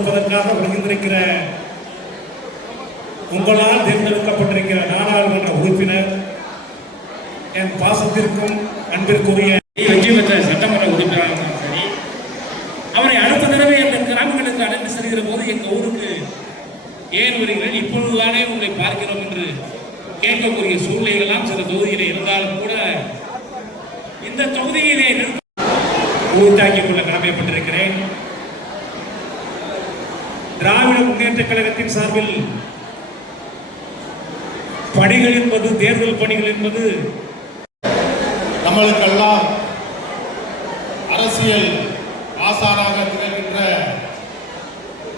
கொடுப்பதற்காக வருகின்றிருக்கிற உங்களால் தேர்ந்தெடுக்கப்பட்டிருக்கிற நாடாளுமன்ற உறுப்பினர், என் பாசத்திற்கும் அன்பிற்குரிய வெற்றி பெற்ற சட்டமன்ற உறுப்பினராக சரி, அவரை அடுத்த தடவை எங்கள் கிராமங்களுக்கு அழைத்து செல்கிற போது எங்கள் ஊருக்கு ஏன் வருகிறேன், இப்பொழுதுதானே உங்களை பார்க்கிறோம் என்று கேட்கக்கூடிய சூழ்நிலைகள்லாம் சில தொகுதியிலே இருந்தாலும் கூட இந்த தொகுதியிலே உறுத்தாக்கிக் கொள்ள கடமைப்பட்டிருக்கிறேன். திராவிட முன்னேற்ற கழகத்தின் சார்பில் பணிகள் என்பது, தேர்தல் பணிகள் என்பது நம்மளுக்கெல்லாம் அரசியல் ஆசானாக திகழ்கின்ற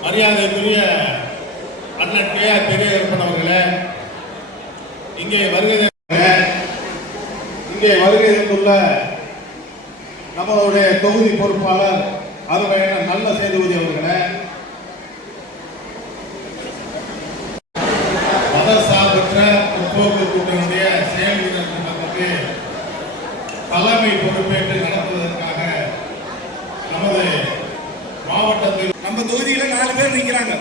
மரியாதைக்குரிய அண்ணன் கே.ஆர். பெரியகருப்பன் அவர்களே, இங்கே வருகை தந்துள்ள நம்மளுடைய தொகுதி பொறுப்பாளர் அருமையான நல்ல சேதுபதி அவர்களே, மதசார்பற்ற முற்போக்கு கூட்டணியுடைய செயல் வீரர் கூட்டத்திற்கு தலைமை பொறுப்பேற்று நடத்துவதற்காக நமது மாவட்டத்தில் நம்ம தொகுதியில 4 பேர் நிற்கிறாங்க.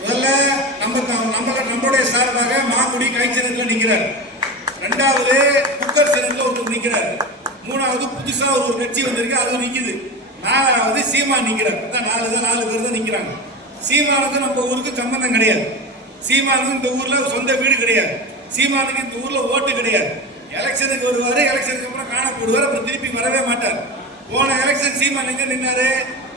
முதல்ல நம்மளுடைய சார்பாக மாங்குடி கைச்சனத்தில் நிற்கிறார். 2வது குக்கர் சனத்தில் ஒருத்தர் நிற்கிறார். 3வது புதுசா ஒரு கட்சி வந்திருக்கு, அது நிற்குது. 4வது சீமான் நிற்கிறார். 4 பேர் தான் நிற்கிறாங்க. சீமானுக்கு நம்ம ஊருக்கு சம்பந்தம் கிடையாது. சீமானுக்கு இந்த ஊர்ல சொந்த வீடு கிடையாது. சீமானுக்கு இந்த ஊர்ல ஓட்டு கிடையாது. எலெக்ஷனுக்கு வருவாரு, எலெக்ஷனுக்கு அப்புறம் காண போடுவார், அப்புறம் திருப்பி வரவே மாட்டார். போன எலெக்ஷன் சீமான் எங்க நின்னாரு?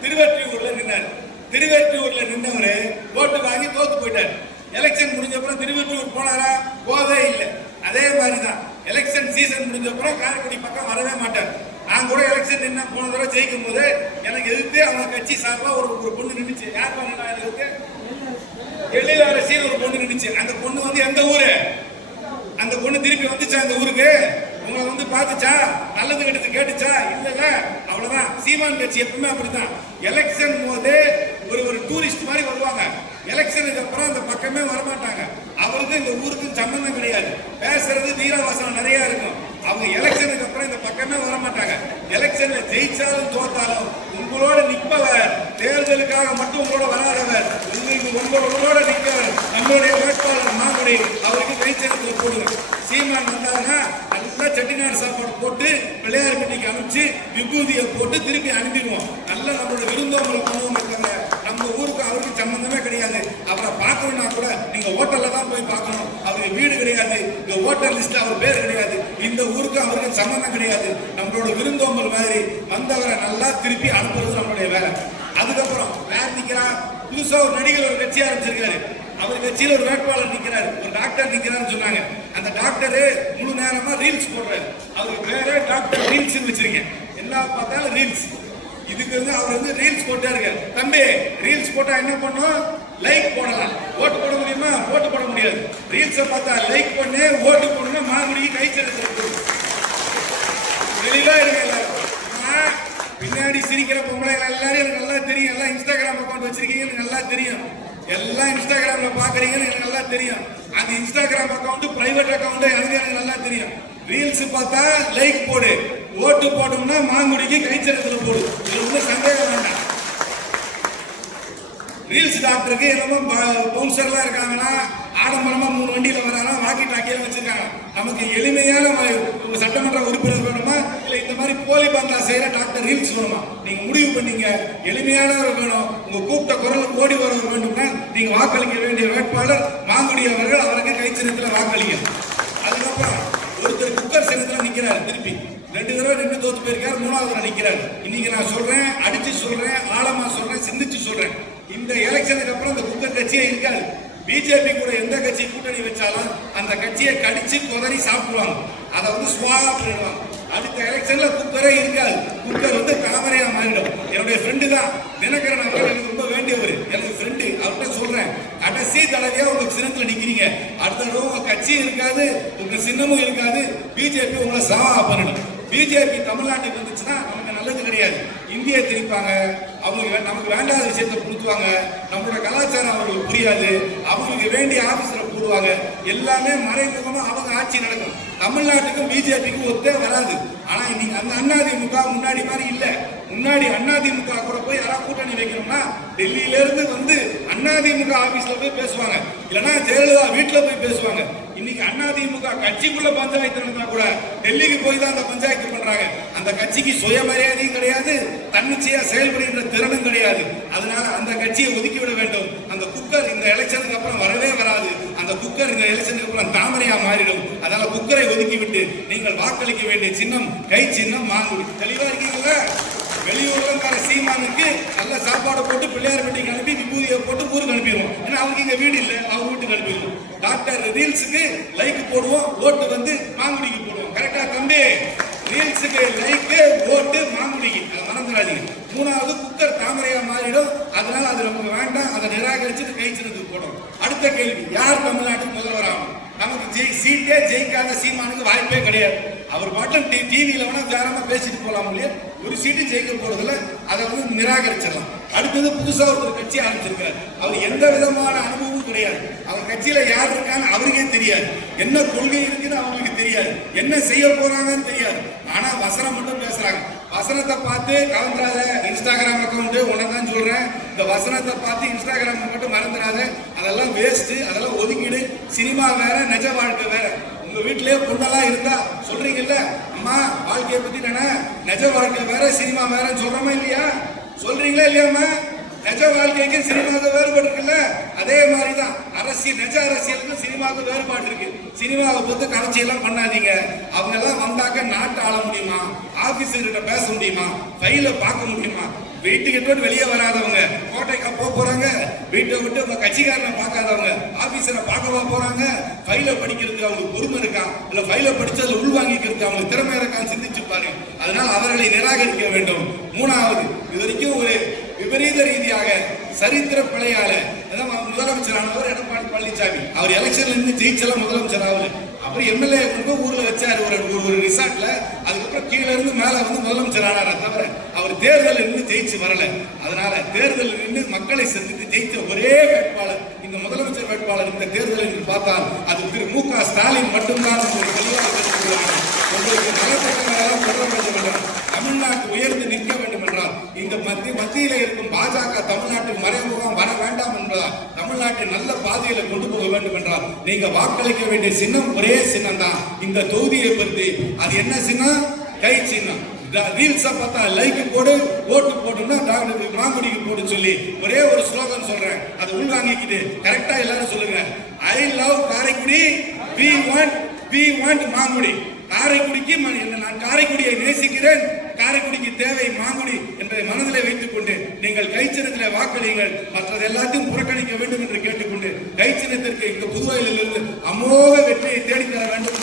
திருவெற்றியூர்ல நின்னாரு. திருவெற்றியூர்ல நின்றவரு ஓட்டு வாங்கி தோத்து போயிட்டார். எலெக்ஷன் முடிஞ்ச அப்புறம் திருவெற்றியூர் போனாரா? போவே இல்லை. அதே மாதிரிதான் எலெக்ஷன் சீசன் முடிஞ்ச அப்புறம் காரைக்குடி பக்கம் வரவே மாட்டார். நான் கூட எலெக்ஷன் நின்ன போன தடவை ஜெயிக்கும் போது எனக்கு எதிர்த்து அவங்க கட்சி சார்பா ஒரு பொண்ணு நின்றுச்சு. யார் பண்ணா? எனக்கு எழிலரசின்னு ஒரு பொண்ணு நின்றுச்சு. அந்த பொண்ணு வந்து எந்த ஊரு? அந்த பொண்ணு திருப்பி வந்துச்சா அந்த ஊருக்கு? உங்களை வந்து பார்த்துச்சா? நல்லது கெட்டது கேட்டுச்சா? இல்ல. அவ்வளவுதான். சீமான் கட்சி எப்பவுமே அப்படித்தான். எலெக்ஷன் போது ஒரு டூரிஸ்ட் மாதிரி வருவாங்க. எலெக்ஷனுக்கு அப்புறம் அந்த பக்கமே வரமாட்டாங்க. அவருக்கு இந்த ஊருக்கு சம்பந்தம் கிடையாது. பேசுறது வீரவாசனம் நிறைய இருக்கும். அவங்க எலெக்ஷனுக்கு அப்புறம் இந்த பக்கமே வரமாட்டாங்க. எலெக்ஷன்ல ஜெயிச்சாலும் தோத்தாலும் உங்களோட நிற்பவர், தேர்தலுக்காக மட்டும் உங்களோட வராதவர், உங்களோட நிற்பவர் நம்மளுடைய வேட்பாளர் மாங்குடி, அவருக்கு கைச்சேரத்தில் போடுங்க. சீமான் வந்தாங்கன்னா நல்லா செட்டிநாடு சாப்பாடு போட்டு பிள்ளையார்பட்டிக்கு அனுப்பிச்சு விபூதியை போட்டு திருப்பி அனுப்பிடுவோம். நல்லா நம்மளோட விருந்தோம்பலை பண்ணுவோம். நம்ம ஊருக்கு அவருக்கு சம்பந்தமே கிடையாது. அவரை பார்க்கணும்னா கூட நீங்க ஹோட்டல்ல தான் போய் பார்க்கணும். அவருக்கு வீடு கிடையாது, இந்த ஹோட்டல் லிஸ்ட்ல அவர் பேர் கிடையாது. இந்த ஊருக்கு அவருக்கு சம்பந்தம் கிடையாது. நம்மளோட விருந்தோம்பல் மாதிரி வந்தவரை நல்லா திருப்பி அனுப்புறது நம்மளுடைய வேலை. அதுக்கப்புறம் வேற நிக்கிறா, புதுசா ஒரு நடிகர் ஒரு கட்சி ஆரம்பிச்சிருக்காரு. அவர் கட்சியில் ஒரு வேட்பாளர் நிற்கிறார், ஒரு டாக்டர் நிற்கிறான்னு சொன்னாங்க. அந்த டாக்டரு முழு நேரமா ரீல்ஸ் போடுறாரு. அவருக்கு பேரே டாக்டர் ரீல்ஸ் வச்சிருக்கேன். என்ன பார்த்தாலும் ரீல்ஸ். இதுக்கு வந்து அவர் வந்து ரீல்ஸ் போட்டே இருக்காரு. தம்பி, ரீல்ஸ் போட்டா என்ன பண்ணும்? லைக் போடலாம். ஓட்டு போட முடியுமா? ஓட்டு போட முடியாது. ரீல்ஸை பார்த்தா லைக் பண்ணு, ஓட்டு போடணும்னா மாங்குடிக்கு கைச்சல் வெளியில இருக்கு. எல்லாரும் பின்னாடி சிரிக்கிற பொம்பளை எல்லாரும் எனக்கு நல்லா தெரியும். எல்லாம் இன்ஸ்டாகிராம் அக்கௌண்ட் வச்சிருக்கீங்க, எனக்கு நல்லா தெரியும். எல்லாம் இன்ஸ்டாகிராம்ல பாக்குறீங்கன்னு எனக்கு நல்லா தெரியும். அந்த இன்ஸ்டாகிராம் அக்கௌண்ட் பிரைவேட் அக்கௌண்ட் எனக்கு நல்லா தெரியும். ரீல்ஸ் பார்த்தா லைக் போடு, ஓட்டு போட்டோம்னா மாங்குடிக்கு கைச்சரத்துல போடு. இது ஒன்றும் சந்தேகம் வேண்டாம். ரீல்ஸ் டாக்டருக்கு என்னமோ பவுன்சர்லாம் இருக்காங்கன்னா, ஆடம்பரமா 3 வண்டியில வராங்க, வாக்கி டாக்கியில வச்சிருக்காங்க. நமக்கு எளிமையான சட்டமன்ற உறுப்பினர் வேணுமா, இல்ல இந்த மாதிரி போலி பந்தா செய்யற டாக்டர் ரீல்ஸ் வேணுமா? நீங்க முடிவு பண்ணீங்க. எளிமையானவர் வேணும், உங்க கூப்பிட்ட குரல் கோடி வரவர் வேண்டும்னா நீங்க வாக்களிக்க வேண்டிய வேட்பாளர் மாங்குடி அவர்கள். அவருக்கு கைச்சின்னத்துல வாக்களிங்க. அதுக்கப்புறம் ஒருத்தர் குக்கர் சின்னத்துல நிக்கிறாரு. திருப்பி 2 தடவை நின்று தோத்து போயிருக்காரு. 3வது நிக்கிறாரு. இன்னைக்கு நான் சொல்றேன், அடிச்சு சொல்றேன், ஆழமா சொல்றேன், சிந்திச்சு சொல்றேன். இந்த எலெக்ஷனுக்கு அப்புறம் இந்த குக்கர் கட்சியே இருக்காது. பிஜேபி கூட எந்த கட்சி கூட்டணி வச்சாலும் அந்த கட்சியை கடிச்சு குதறி சாப்பிடுவாங்க. அதை வந்து சுவாகா பண்ணிடுவாங்க. அடுத்த எலெக்ஷன்ல குக்கரே இருக்காது. குக்கர் வந்து தாமரையா மாறிடும். என்னுடைய ஃப்ரெண்டு தான் தினகரன் அவர்கள், எனக்கு ரொம்ப வேண்டியவர், எனக்கு ஃப்ரெண்டு. அவர்கிட்ட சொல்றேன், கடைசி தடவையா உங்க சின்னத்துல நிக்கிறீங்க. அடுத்த தடவை உங்க கட்சியும் இருக்காது, உங்க சின்னமும் இருக்காது. பிஜேபி உங்களை சாவா பண்ணணும். பிஜேபி தமிழ்நாட்டுக்கு வந்துச்சுன்னா நமக்கு நல்லது கிடையாது. இந்தியை திணிப்பாங்க, அவங்க நமக்கு வேண்டாத விஷயத்தை கொடுத்துவாங்க. நம்மளோட கலாச்சாரம் அவங்களுக்கு புரியாது. அவங்களுக்கு வேண்டிய ஆபீஸ்ல போடுவாங்க. எல்லாமே மறைமுகமா அவங்க ஆட்சி நடக்கும். தமிழ்நாட்டுக்கும் பிஜேபிக்கும் ஒத்தே வராது. ஆனா இன்னைக்கு அந்த அதிமுக முன்னாடி மாதிரி இல்ல. முன்னாடி அதிமுக கூட போய் யாராவது கூட்டணி வைக்கணும்னா டெல்லியில இருந்து வந்து அதிமுக ஆபீஸ்ல போய் பேசுவாங்க, இல்லைன்னா ஜெயலலிதா வீட்டுல போய் பேசுவாங்க. இன்னைக்கு அதிமுக கட்சிக்குள்ள பஞ்சாயத்து நடந்தா கூட டெல்லிக்கு போய் தான் அந்த பஞ்சாயத்து பண்றாங்க. அந்த கட்சிக்கு சுயமரியாதையும் கிடையாது, தன்னிச்சையா செயல்படுகின்ற திறனும் கிடையாது. அதனால அந்த கட்சியை ஒதுக்கிவிட வேண்டும். அந்த குக்கர் இந்த எலெக்ஷனுக்கு அப்புறம் வரவே வராது. அந்த குக்கர் இந்த எலெக்ஷனுக்கு அப்புறம் தாமரையா மாறிடும். அதனால குக்கரை ஒதுக்கிவிட்டு நீங்கள் வாக்களிக்க வேண்டிய சின்னம் கை சின்னம் மாங்குடி. தெளிவா இருக்கீங்களா? வெளியூர்ல சீமானுக்கு நல்ல சாப்பாடு போட்டு பிள்ளையார் வீட்டுக்கு அனுப்பி விபூதியை போட்டு ஊருக்கு அனுப்பிடுவோம். ஏன்னா அவங்க இங்க வீடு இல்லை, அவங்க வீட்டுக்கு அனுப்பிடுவோம். டாக்டர் ரீல்ஸுக்கு லைக் போடுவோம், ஓட்டு வந்து மாங்குடிக்கு போடுவோம். கரெக்டா தம்பி? ரீல்ஸுக்கு லைக், ஓட்டு மாங்குடிக்கு, அதை மறந்துடாதீங்க. மூணாவது குக்கர் தாமரையா மாறிடும். அதனால அது நமக்கு வேண்டாம், அதை நிராகரிச்சுட்டு கைச்சினத்துக்கு போடும். அடுத்த கேள்வி, யார் தமிழ்நாட்டுக்கு முதல்வர் ஆகும்? நமக்கு சீட்டே ஜெயிக்காத சீமானுக்கு வாய்ப்பே கிடையாது. அவர் பாட்டும் டிவியில வேணா தாராளமா பேசிட்டு போலாம் இல்லையா? ஒரு சீட்டு ஜெயிக்க போறதுல அதை வந்து நிராகரிச்சிடலாம். அடுத்தது புதுசா ஒரு கட்சி ஆரம்பிச்சிருக்காரு. அவர் எந்த விதமான அனுபவமும் கிடையாது. அவர் கட்சியில யார் இருக்கான்னு அவருக்கே தெரியாது, என்ன கொள்கை இருக்குன்னு அவங்களுக்கு தெரியாது, என்ன செய்ய போறாங்கன்னு தெரியாது. ஆனா வசனம் மட்டும் பேசுறாங்க. வசனத்தை பார்த்து கலந்துராத. இன்ஸ்டாகிராம் அக்கௌண்ட் உனதான் சொல்றேன், இந்த வசனத்தை பார்த்து இன்ஸ்டாகிராம் மட்டும் மறந்துடாத. அதெல்லாம் வேஸ்ட், அதெல்லாம் ஒதுக்கிடு. சினிமா வேற, நிஜ வாழ்க்கை வேற. உங்க வீட்டிலேயே பொண்ணெல்லாம் இருந்தா சொல்றீங்கல்ல, அம்மா வாழ்க்கையை பத்தி நிஜ வாழ்க்கை வேற சினிமா வேறன்னு சொல்றோமா இல்லையா? சொல்றீங்களா இல்லையாம்மா? நிஜ வாழ்க்கைக்கு சினிமாவுக்கு வேறுபாடு இருக்குல்ல? அதே மாதிரிதான் அரசியல், நிஜ அரசியலுக்கும் சினிமாவுக்கு வேறுபாடு இருக்கு. சினிமாவை பொறுத்து கடைசி எல்லாம் பண்ணாதீங்க. அவங்க எல்லாம் வந்தாக்க நாட்டை ஆள முடியுமா? ஆபீசர்கிட்ட பேச முடியுமா? ஃபைல பார்க்க முடியுமா? வீட்டுக்கு விட்டு வெளியே வராதவங்க கோட்டைக்கா போறாங்க. வீட்டை விட்டு உங்க கட்சிக்காரனை பார்க்காதவங்க ஆபீசரை பார்க்கவா போறாங்க? ஃபைல படிக்கிறதுக்கு அவங்களுக்கு பொறுமை இருக்கா? இல்ல ஃபைல படிச்சதுல உள்வாங்கிக்கிறதுக்கு அவங்களுக்கு திறமை இருக்கான்னு சிந்திச்சு பாருங்க. அதனால அவர்களை நிராகரிக்க வேண்டும். மூணாவது, இது வரைக்கும் ஒரு விபரீத ரீதியாக சரித்திர பிழையால முதலமைச்சரானவர் எடப்பாடி பழனிசாமி. அவர் எலெக்ஷன்ல இருந்து ஜெயிச்செல்லாம் முதலமைச்சர் ஆகல. அப்புறம் எம்எல்ஏ ஊர்ல வச்சாரு ஒரு ரிசார்ட்ல. அதுக்கப்புறம் கீழே இருந்து மேல வந்து முதலமைச்சர் ஆனாரா தவிர அவர் தேர்தலில் இருந்து ஜெயிச்சு வரல. அதனால தேர்தலில் இருந்து மக்களை சந்தித்து ஜெயித்த ஒரே வேட்பாளர், இந்த முதலமைச்சர் வேட்பாளர் இந்த தேர்தலில் பார்த்தால் அது திரு மு.க. ஸ்டாலின் மட்டும்தான். உங்களுக்கு நலத்திட்டங்களெல்லாம் தொடர வேண்டும். தமிழ்நாட்டு உயர்ந்து நிற்க வேண்டும் என்றால் இந்த மத்தியில இருக்கும் பாஜக தமிழ்நாட்டில் மறைமுகம் வர வேண்டாம் என்பதால் தமிழ்நாட்டை நல்ல பாதையில கொண்டு போக வேண்டும் என்றால் நீங்க வாக்களிக்க வேண்டிய சின்னம் ஒரே சின்னம் தான். இந்த தொகுதியை பற்றி அது என்ன சின்னம்? கை சின்னம். ரீல்ஸ பார்த்தா லைக் போடு, ஓட்டு போட்டோம்னா டாக்டர் மாங்குடிக்கு போடு சொல்லி ஒரே ஒரு ஸ்லோகன் சொல்றேன், அதை உள்வாங்கிக்கிட்டு கரெக்டா எல்லாரும் சொல்லுங்க. I love Karaikudi, we want Mangudi. காரைக்குடிக்கு நான் காரைக்குடியை நேசிக்கிறேன், காரைக்குடிக்கு தேவை மாங்குடி என்பதை மனதிலே வைத்துக் கொண்டு நீங்கள் கைச்சின்னத்திலே வாக்களியுங்கள். மற்றது எல்லாத்தையும் புறக்கணிக்க வேண்டும் என்று கேட்டுக்கொண்டு கைச்சின்னத்திற்கு இந்த புதுவையிலிருந்து அமோக வெற்றியை தேடித்தர வேண்டும்.